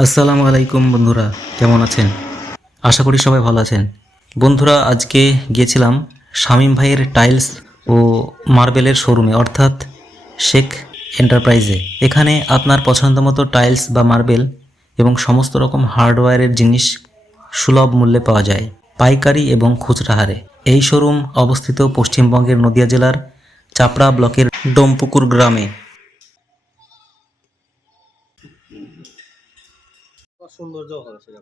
আসসালামু আলাইকুম বন্ধুরা, কেমন আছেন? আশা করি সবাই ভালো আছেন। বন্ধুরা, আজকে গিয়েছিলাম শামীম ভাইয়ের টাইলস ও মার্বেলের শোরুমে, অর্থাৎ শেখ এন্টারপ্রাইজে। এখানে আপনার পছন্দ মতো টাইলস বা মার্বেল এবং সমস্ত রকম হার্ডওয়্যারের জিনিস সুলভ মূল্যে পাওয়া যায়, পাইকারি এবং খুচরা হারে। এই শোরুম অবস্থিত পশ্চিমবঙ্গের নদিয়া জেলার চাপড়া ব্লকের ডোমপুকুর গ্রামে। সৌন্দর্য হবে সেটা।